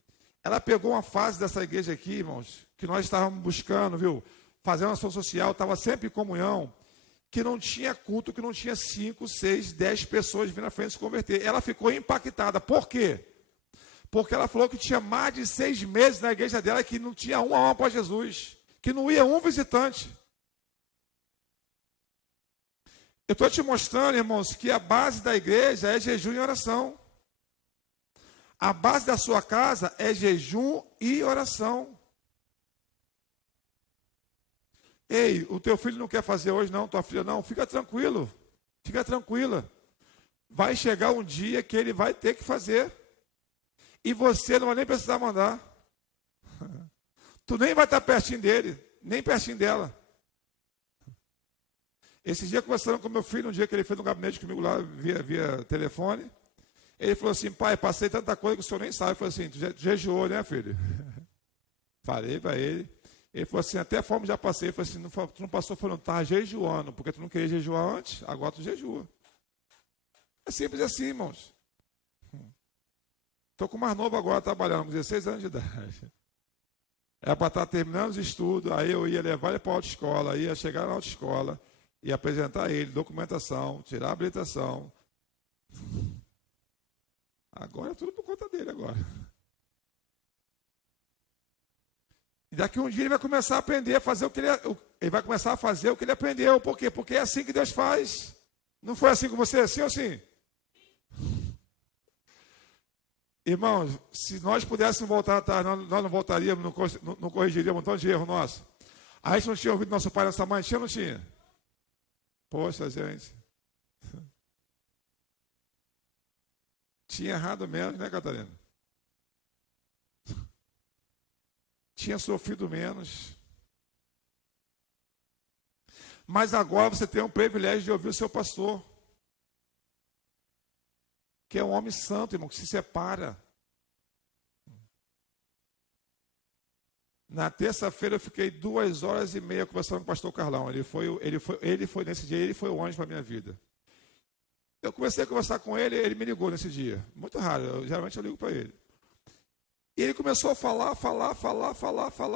Ela pegou uma fase dessa igreja aqui, irmãos, que nós estávamos buscando, viu? Fazendo ação social, estava sempre em comunhão, que não tinha culto, que não tinha 5, 6, 10 pessoas vindo na frente se converter. Ela ficou impactada. Por quê? Porque ela falou que tinha mais de 6 meses na igreja dela que não tinha uma alma para Jesus, que não ia um visitante. Eu estou te mostrando, irmãos, que a base da igreja é jejum e oração. A base da sua casa é jejum e oração. Ei, o teu filho não quer fazer hoje não, tua filha não, fica tranquilo, fica tranquila. Vai chegar um dia que ele vai ter que fazer. E você não vai nem precisar mandar. Tu nem vai estar pertinho dele, nem pertinho dela. Esse dia, conversando com meu filho, um dia que ele fez um gabinete comigo lá, via telefone, ele falou assim, pai, passei tanta coisa que o senhor nem sabe. Eu falei assim, tu jejuou, né, filho? Falei para ele. Ele falou assim, até a fome já passei. Eu falei assim, tu não passou, falando, estava jejuando, porque tu não queria jejuar antes, agora tu jejua. É simples assim, irmãos. Estou com o mais novo agora, trabalhando, com 16 anos de idade. Era para estar terminando os estudos, aí eu ia levar ele para a autoescola, ia chegar na autoescola, ia apresentar a ele documentação, tirar a habilitação. Agora é tudo por conta dele agora. E daqui um dia ele vai começar a aprender a fazer o que ele vai começar a fazer o que ele aprendeu. Por quê? Porque é assim que Deus faz. Não foi assim com você, assim ou assim? Irmãos, se nós pudéssemos voltar atrás, nós não voltaríamos, não corrigiríamos um montão de erro nosso. A gente não tinha ouvido nosso pai e nossa mãe, tinha ou não tinha? Poxa, gente. Tinha errado menos, né, Catarina? Tinha sofrido menos. Mas agora você tem o privilégio de ouvir o seu pastor, que é um homem santo, irmão, que se separa. Na terça-feira eu fiquei 2h30 conversando com o pastor Carlão. Ele foi nesse dia, ele foi o anjo para a minha vida. Eu comecei a conversar com ele, ele me ligou nesse dia. Muito raro, geralmente eu ligo para ele. E ele começou a falar.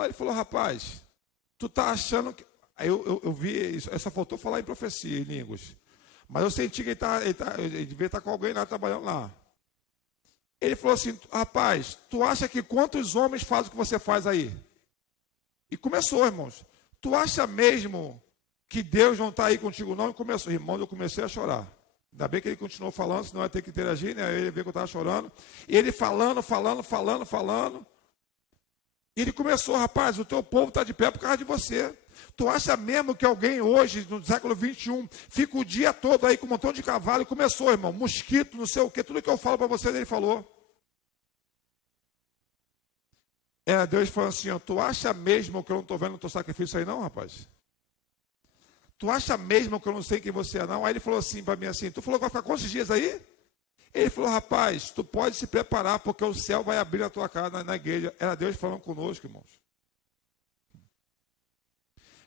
Ele falou, rapaz, tu tá achando que... Aí eu vi isso, só faltou falar em profecia, em línguas. Mas eu senti que ele devia estar com alguém lá trabalhando lá. Ele falou assim, rapaz, tu acha que quantos homens fazem o que você faz aí? E começou, irmãos. Tu acha mesmo que Deus não está aí contigo não? E começou, irmãos, eu comecei a chorar. Ainda bem que ele continuou falando, senão ia ter que interagir, né? Aí ele viu que eu estava chorando. E ele falando. E ele começou, rapaz, o teu povo está de pé por causa de você. Tu acha mesmo que alguém hoje, no século XXI, fica o dia todo aí com um montão de cavalo? E começou, irmão, mosquito, não sei o quê, tudo que eu falo para você, ele falou. Deus falou assim, ó, tu acha mesmo que eu não estou vendo o teu sacrifício aí não, rapaz? Tu acha mesmo que eu não sei quem você é não? Aí ele falou assim para mim assim, tu falou que vai ficar quantos dias aí? Ele falou, rapaz, tu pode se preparar, porque o céu vai abrir a tua cara na igreja. Era Deus falando conosco, irmãos.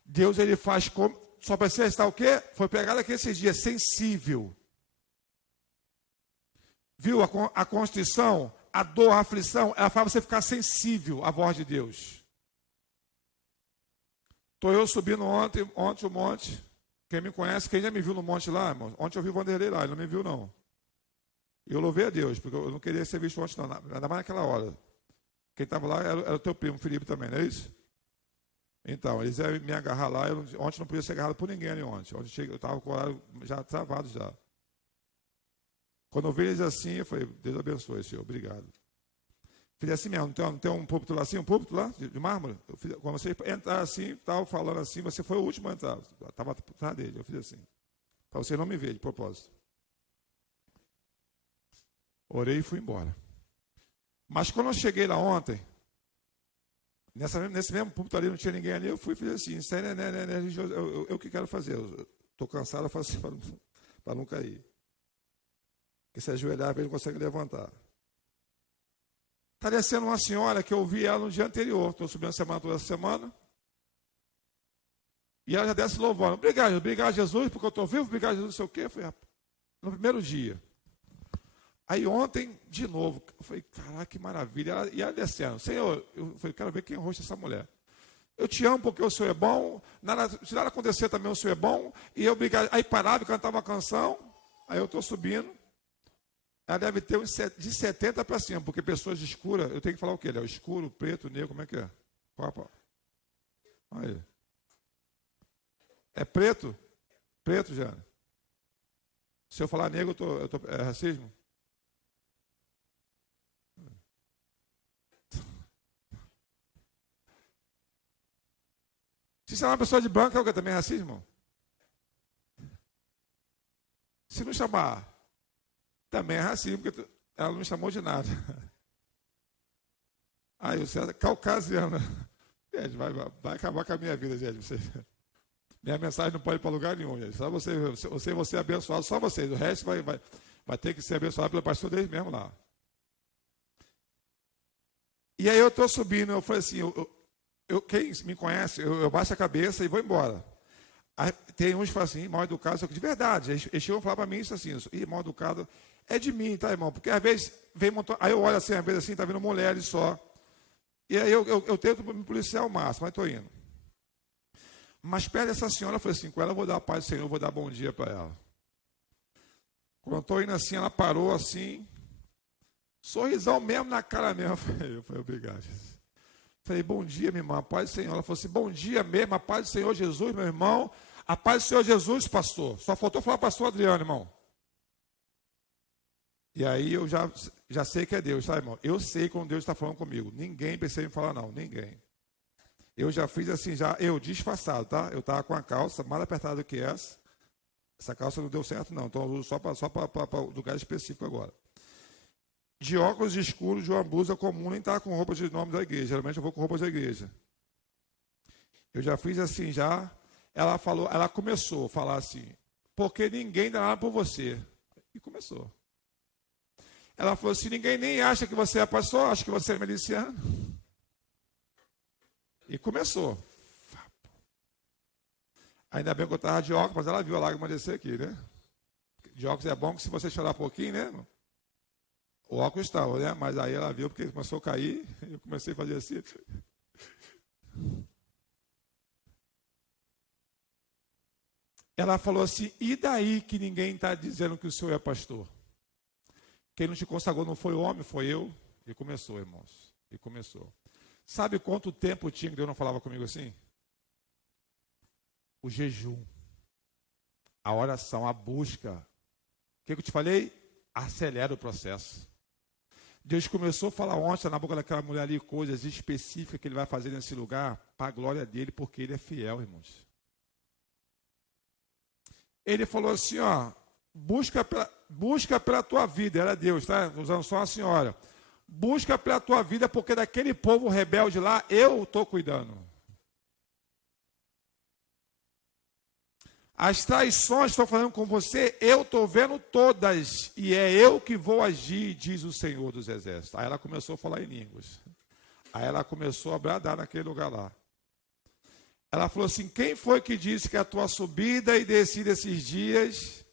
Deus, ele faz como... Só para você estar o quê? Foi pegado aqui esses dias, sensível. Viu a constrição, a dor, a aflição, ela faz você ficar sensível à voz de Deus. Estou eu subindo ontem o monte. Quem me conhece, quem já me viu no monte lá, irmão? Ontem eu vi o Vanderlei lá, ele não me viu não. E eu louvei a Deus, porque eu não queria ser visto ontem não, ainda mais naquela hora. Quem estava lá era o teu primo, Felipe também, não é isso? Então, eles iam me agarrar lá, ontem não podia ser agarrado por ninguém ali ontem. Ontem eu estava com o horário já travado já. Quando eu vi eles assim, eu falei, Deus abençoe, Senhor, obrigado. Fiz assim mesmo, não tem um púlpito lá assim, um púlpito lá, de mármore? Quando você entrar assim, estava falando assim, você foi o último a entrar, estava atrás dele, eu fiz assim, para você não me ver de propósito. Orei e fui embora. Mas quando eu cheguei lá ontem, nesse mesmo púlpito ali, não tinha ninguém ali, eu fui e fiz assim, isso aí não é religioso, eu que quero fazer, eu estou cansado, eu faço assim para não cair. Porque se ajoelhar, ele não consegue levantar. Está descendo uma senhora que eu vi ela no dia anterior, estou subindo a semana toda essa semana, e ela já desce louvando, obrigado Jesus, porque eu estou vivo, obrigado Jesus, não sei o quê, foi no primeiro dia. Aí ontem, de novo, eu falei, caraca, que maravilha. E ela descendo, Senhor, eu falei, quero ver quem rosta essa mulher. Eu te amo porque o Senhor é bom, se nada acontecer também o Senhor é bom, e eu obrigado. Aí parava e cantava uma canção, aí eu estou subindo, ela deve ter uns de 70 para cima, porque pessoas escuras, eu tenho que falar o quê? É o escuro, preto, negro, como é que é? Opa. Aí. É preto? Preto, Jana. Se eu falar negro, é racismo? Se chamar uma pessoa de branco, é o que também é racismo, irmão? Se não chamar, também é racismo, porque ela não me chamou de nada. Aí o César, caucasiano. Gente, vai acabar com a minha vida, gente. Minha mensagem não pode ir para lugar nenhum, gente. Só você é abençoado, só vocês. O resto vai ter que ser abençoado pelo pastor deles mesmo lá. E aí eu estou subindo, eu falei assim, quem me conhece, eu baixo a cabeça e vou embora. Aí, tem uns que falam assim, mal educado, de verdade, eles chegam a falar para mim isso assim, mal educado é de mim, tá, irmão? Porque às vezes vem montão, aí eu olho assim, às vezes assim, tá vindo mulheres só. E aí eu tento me policiar ao máximo, mas estou indo. Mas perto dessa senhora, eu falei assim, com ela eu vou dar a paz do Senhor, eu vou dar bom dia para ela. Quando eu estou indo assim, ela parou assim, sorrisão mesmo na cara mesmo. Eu falei, obrigado, Jesus. Falei, bom dia, minha irmã, a paz do Senhor. Ela falou assim, bom dia mesmo, a paz do Senhor Jesus, meu irmão. A paz do Senhor Jesus, pastor. Só faltou falar pastor Adriano, irmão. E aí eu já sei que é Deus, tá, irmão? Eu sei quando Deus está falando comigo. Ninguém precisa me falar, não, ninguém. Eu já fiz assim, eu disfarçado, tá? Eu estava com a calça mais apertada do que essa. Essa calça não deu certo, não. Então eu uso só para lugar específico agora. De óculos escuros, de uma blusa comum, nem estava com roupa de nome da igreja. Geralmente eu vou com roupas da igreja. Eu já fiz assim, já. Ela começou a falar assim, porque ninguém dá nada por você. E começou. Ela falou assim, ninguém nem acha que você é pastor, acha que você é miliciano. E começou. Ainda bem que eu estava de óculos, mas ela viu a lágrima descer aqui, né? De óculos é bom que se você chorar um pouquinho, né? O óculos estava, né? Mas aí ela viu porque começou a cair, eu comecei a fazer assim. Ela falou assim, e daí que ninguém está dizendo que o senhor é pastor? Quem não te consagrou não foi o homem, foi eu. E começou, irmãos. E começou. Sabe quanto tempo tinha que Deus não falava comigo assim? O jejum, a oração, a busca. O que eu te falei? Acelera o processo. Deus começou a falar ontem na boca daquela mulher ali coisas específicas que Ele vai fazer nesse lugar para a glória dEle, porque Ele é fiel, irmãos. Ele falou assim, ó, busca pela tua vida, era Deus, tá? Usando só a senhora. Busca pela tua vida, porque daquele povo rebelde lá, eu estou cuidando. As traições estão falando com você, eu estou vendo todas, e é eu que vou agir, diz o Senhor dos Exércitos. Aí ela começou a falar em línguas. Aí ela começou a bradar naquele lugar lá. Ela falou assim, quem foi que disse que a tua subida e descida esses dias...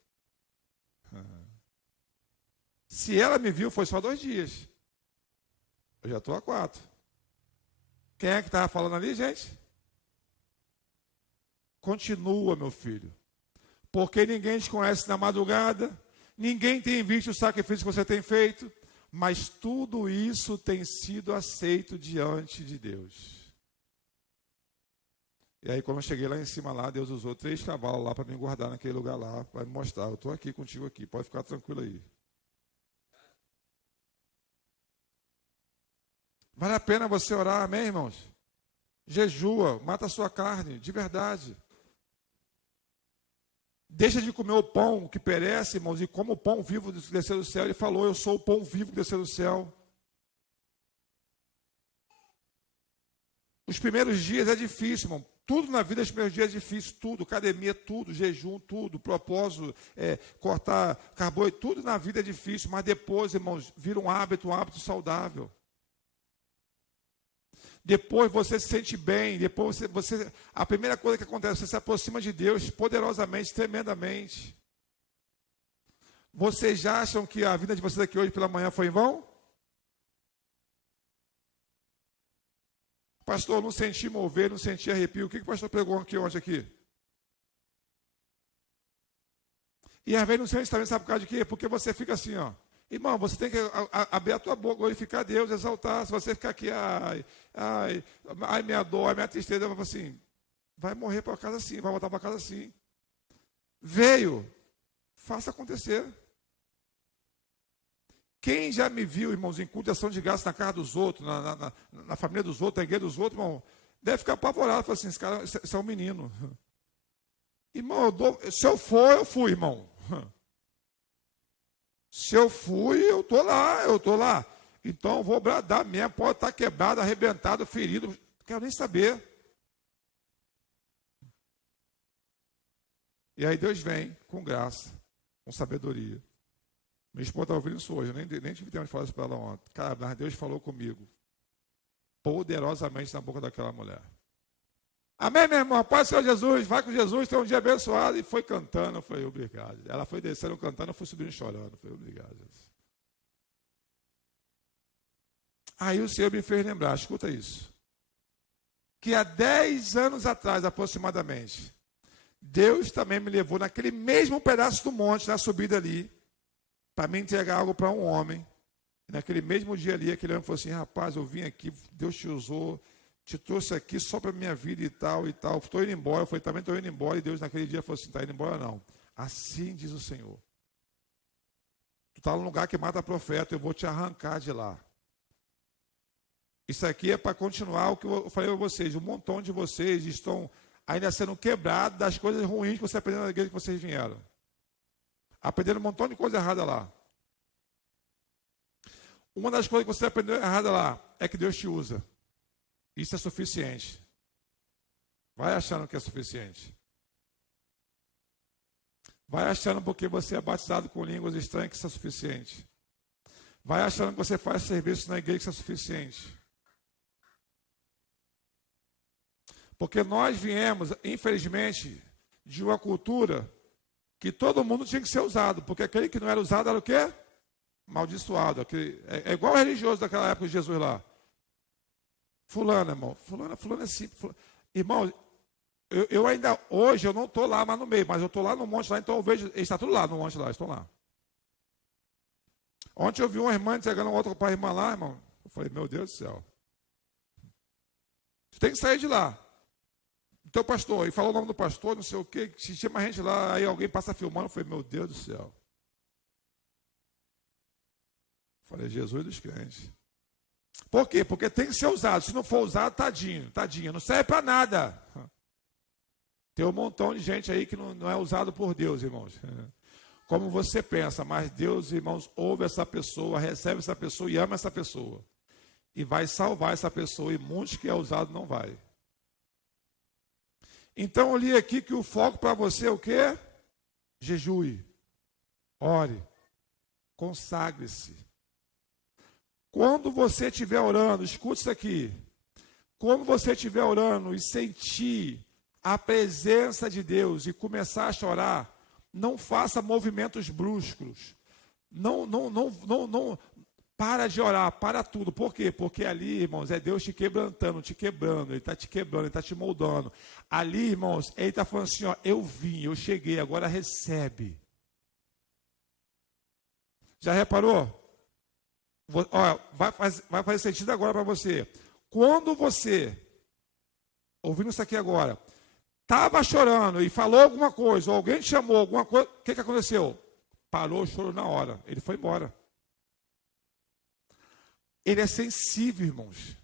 Se ela me viu, foi só 2 dias. Eu já estou há 4. Quem é que estava falando ali, gente? Continua, meu filho. Porque ninguém te conhece na madrugada, ninguém tem visto o sacrifício que você tem feito, mas tudo isso tem sido aceito diante de Deus. E aí, quando eu cheguei lá em cima, lá, Deus usou 3 cavalos lá para me guardar naquele lugar lá, para me mostrar, eu estou aqui contigo aqui, pode ficar tranquilo aí. Vale a pena você orar, amém, irmãos? Jejua, mata a sua carne, de verdade. Deixa de comer o pão que perece, irmãos, e como o pão vivo que desceu do céu. Ele falou, eu sou o pão vivo que desceu do céu. Os primeiros dias é difícil, irmão. Tudo na vida, os primeiros dias é difícil, tudo. Academia, tudo. Jejum, tudo. Propósito, cortar carboidrato, tudo na vida é difícil. Mas depois, irmãos, vira um hábito saudável. Depois você se sente bem, depois a primeira coisa que acontece, você se aproxima de Deus poderosamente, tremendamente. Vocês já acham que a vida de vocês aqui hoje pela manhã foi em vão? Pastor, não senti mover, não senti arrepio. O que o pastor pregou aqui ontem aqui? E às vezes não sente também, sabe por causa de quê? Porque você fica assim, ó. Irmão, você tem que abrir a tua boca, glorificar a Deus, exaltar. Se você ficar aqui, ai, minha dor, minha tristeza, eu vou assim, vai morrer para casa assim, vai voltar para casa assim. Veio, faça acontecer. Quem já me viu, irmãos, em culto de ação de graça na casa dos outros, na família dos outros, na igreja dos outros, irmão, deve ficar apavorado. Fala assim, esse cara, esse é um menino. Irmão, se eu for, eu fui, irmão. Se eu fui, eu estou lá. Então eu vou bradar mesmo, pode estar quebrado, arrebentado, ferido. Não quero nem saber. E aí Deus vem com graça, com sabedoria. Minha esposa está ouvindo isso hoje, eu nem tive tempo de falar isso para ela ontem. Cara, mas Deus falou comigo poderosamente na boca daquela mulher. Amém, meu irmão? Paz, Senhor Jesus, vai com Jesus, tem um dia abençoado. E foi cantando, eu falei, obrigado. Ela foi descendo cantando, eu fui subindo chorando. Eu falei, obrigado, Jesus. Aí o Senhor me fez lembrar, escuta isso. Que há 10 anos atrás, aproximadamente, Deus também me levou naquele mesmo pedaço do monte, na subida ali, para me entregar algo para um homem. E naquele mesmo dia ali, aquele homem falou assim, rapaz, eu vim aqui, Deus te usou, te trouxe aqui só para a minha vida e tal. Estou indo embora. Eu falei, também estou indo embora. E Deus naquele dia falou assim, está indo embora não. Assim diz o Senhor. Tu está num lugar que mata profeta, eu vou te arrancar de lá. Isso aqui é para continuar o que eu falei para vocês. Um montão de vocês estão ainda sendo quebrados das coisas ruins que você aprendeu na igreja que vocês vieram. Aprendendo um montão de coisa errada lá. Uma das coisas que você aprendeu errada lá é que Deus te usa. Isso é suficiente. Vai achando que é suficiente. Vai achando porque você é batizado com línguas estranhas que isso é suficiente. Vai achando que você faz serviço na igreja que isso é suficiente. Porque nós viemos, infelizmente, de uma cultura que todo mundo tinha que ser usado. Porque aquele que não era usado era o quê? Maldiçoado. É igual o religioso daquela época de Jesus lá. Fulano, irmão. Fulano é simples. Irmão, eu ainda, hoje, eu não estou lá mais no meio, mas eu estou lá no monte lá, então eu vejo, ele está tudo lá no monte lá, estão lá. Ontem eu vi uma irmã entregando outra para a irmã lá, irmão. Eu falei, meu Deus do céu. Você tem que sair de lá. Então, pastor, e falou o nome do pastor, não sei o quê, se tinha mais gente lá, aí alguém passa filmando, eu falei, meu Deus do céu. Eu falei, Jesus dos crentes. Por quê? Porque tem que ser usado. Se não for usado, tadinho. Não serve para nada. Tem um montão de gente aí que não é usado por Deus, irmãos. Como você pensa, mas Deus, irmãos, ouve essa pessoa, recebe essa pessoa e ama essa pessoa. E vai salvar essa pessoa, e muitos que é usado não vai. Então eu li aqui que o foco para você é o quê? Jejue, ore, consagre-se. Quando você estiver orando, escute isso aqui. Quando você estiver orando e sentir a presença de Deus e começar a chorar, não faça movimentos bruscos. Não, para de orar, para tudo. Por quê? Porque ali, irmãos, é Deus te quebrantando, te quebrando, Ele está te quebrando, Ele está te moldando. Ali, irmãos, Ele está falando assim, ó, eu vim, eu cheguei, agora recebe. Já reparou? Ó, vai fazer sentido agora para você. Quando você, ouvindo isso aqui agora, estava chorando e falou alguma coisa, ou alguém te chamou alguma coisa, o que aconteceu? Parou o choro na hora, ele foi embora. Ele é sensível, irmãos.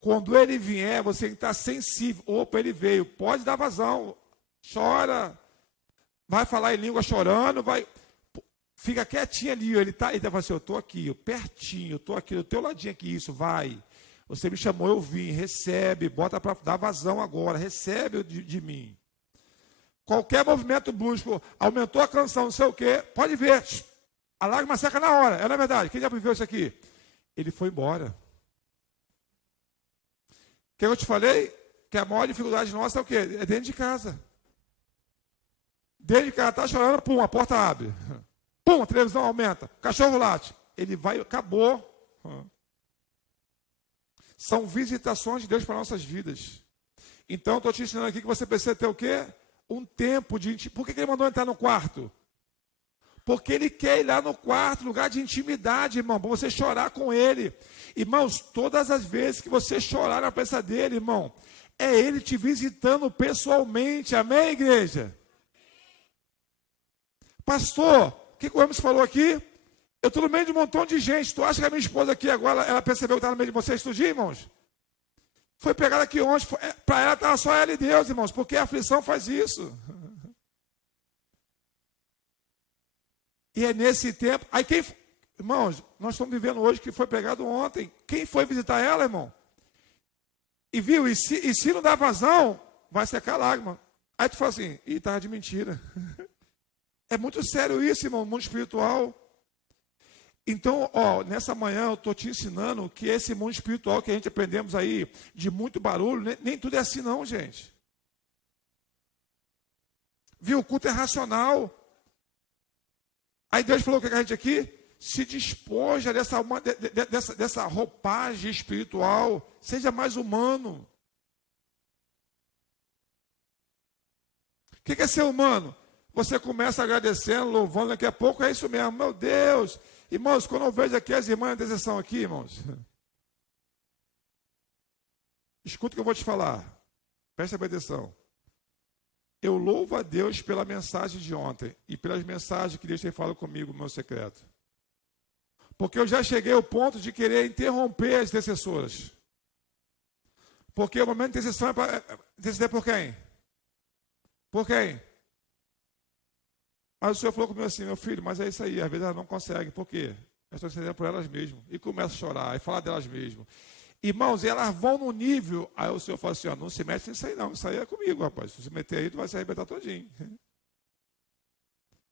Quando ele vier, você tem que estar sensível. Opa, ele veio, pode dar vazão, chora, vai falar em língua chorando, vai... Fica quietinho ali, ele vai falar assim, eu estou aqui, pertinho, eu estou aqui, do teu ladinho aqui, isso, vai. Você me chamou, eu vim, recebe, bota para dar vazão agora, recebe de mim. Qualquer movimento brusco, aumentou a canção, não sei o quê, pode ver, a lágrima seca na hora, é na verdade. Quem já viveu isso aqui? Ele foi embora. O que eu te falei? Que a maior dificuldade nossa é o quê? É dentro de casa. Dentro de casa, está chorando, pum, a porta abre. Pum, a televisão aumenta, o cachorro late. Ele vai, acabou. São visitações de Deus para nossas vidas. Então, estou te ensinando aqui que você precisa ter o quê? Um tempo de intimidade. Por que ele mandou entrar no quarto? Porque ele quer ir lá no quarto, lugar de intimidade, irmão, para você chorar com ele. Irmãos, todas as vezes que você chorar na presença dele, irmão, é ele te visitando pessoalmente. Amém, igreja? Pastor, o que o Hermes falou aqui? Eu estou no meio de um montão de gente. Tu acha que a minha esposa aqui agora, ela percebeu que está no meio de vocês tudinho, irmãos? Foi pegada aqui ontem, para ela estava só ela e Deus, irmãos, porque a aflição faz isso. E é nesse tempo, aí irmãos, nós estamos vivendo hoje que foi pegado ontem. Quem foi visitar ela, irmão? E viu, e se não dá vazão, vai secar a lágrima. Aí tu fala assim, estava de mentira. É muito sério isso, irmão, no mundo espiritual. Então, nessa manhã eu estou te ensinando que esse mundo espiritual que a gente aprendemos aí, de muito barulho, nem tudo é assim não, gente. Viu, o culto é racional. Aí Deus falou com a gente aqui, se despoja dessa roupagem espiritual, seja mais humano. O que é ser humano? Você começa agradecendo, louvando, daqui a pouco é isso mesmo, meu Deus. Irmãos, quando eu vejo aqui as irmãs de intercessão aqui, irmãos, escuta o que eu vou te falar, preste atenção. Eu louvo a Deus pela mensagem de ontem e pelas mensagens que Deus tem falado comigo no meu secreto. Porque eu já cheguei ao ponto de querer interromper as intercessoras. Porque o momento de intercessão é para interceder por quem? Por quem? Mas o Senhor falou comigo assim, meu filho, mas é isso aí, às vezes elas não conseguem. Por quê? Elas estão intercedendo por elas mesmas. E começa a chorar, e falar delas mesmas. Irmãos, elas vão no nível, aí o Senhor fala assim, não se mete nisso aí não, isso aí é comigo, rapaz. Se você meter aí, tu vai se arrebentar todinho.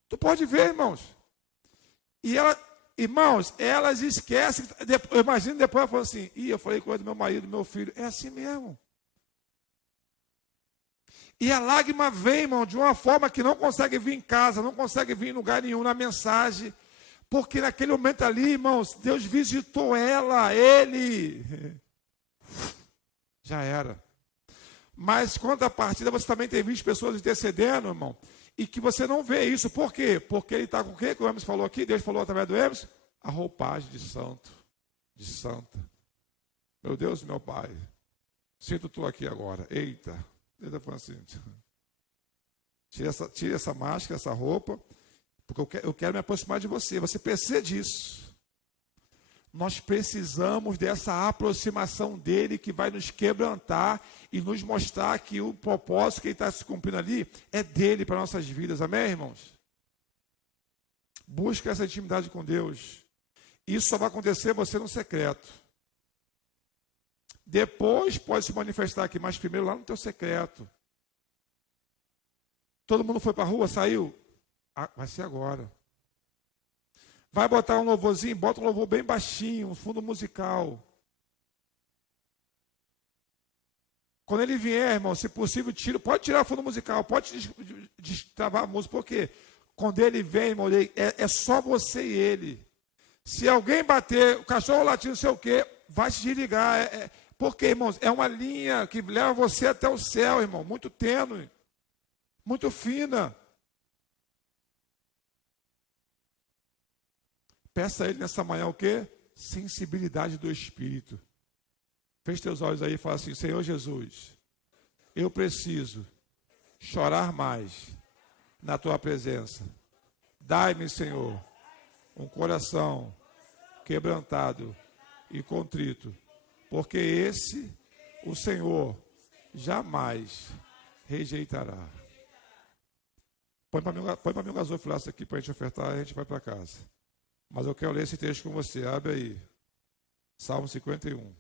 Tu pode ver, irmãos. E irmãos, elas esquecem, eu imagino depois ela falando assim, eu falei coisa do meu marido, do meu filho, é assim mesmo. E a lágrima vem, irmão, de uma forma que não consegue vir em casa, não consegue vir em lugar nenhum, na mensagem. Porque naquele momento ali, irmãos, Deus visitou ele. Já era. Mas quando a partida, você também tem visto pessoas intercedendo, irmão, e que você não vê isso. Por quê? Porque ele está com o quê? Que o Hermes falou aqui, Deus falou através do Hermes? A roupagem de santo, de santa. Meu Deus, meu Pai, sinto tu aqui agora. Eita. Ele está falando assim, tire essa máscara, essa roupa, porque eu quero me aproximar de você. Você precisa disso. Nós precisamos dessa aproximação dele que vai nos quebrantar e nos mostrar que o propósito que ele está se cumprindo ali é dele para nossas vidas. Amém, irmãos? Busca essa intimidade com Deus. Isso só vai acontecer você no secreto. Depois pode se manifestar aqui, mas primeiro lá no teu secreto. Todo mundo foi para a rua, saiu? Vai ser agora. Vai botar um louvorzinho, bota um louvor bem baixinho, um fundo musical. Quando ele vier, irmão, se possível, pode tirar o fundo musical, pode destravar a música, por quê? Quando ele vem, irmão, é só você e ele. Se alguém bater, o cachorro latindo, não sei o quê, vai se desligar. Porque, irmãos, é uma linha que leva você até o céu, irmão, muito tênue, muito fina. Peça a ele nessa manhã o quê? Sensibilidade do Espírito. Feche teus olhos aí e fala assim, Senhor Jesus, eu preciso chorar mais na tua presença. Dai-me, Senhor, um coração quebrantado e contrito, porque esse o Senhor jamais rejeitará. Põe para mim um gasofilaço aqui para a gente ofertar e a gente vai para casa. Mas eu quero ler esse texto com você. Abre aí. Salmo 51.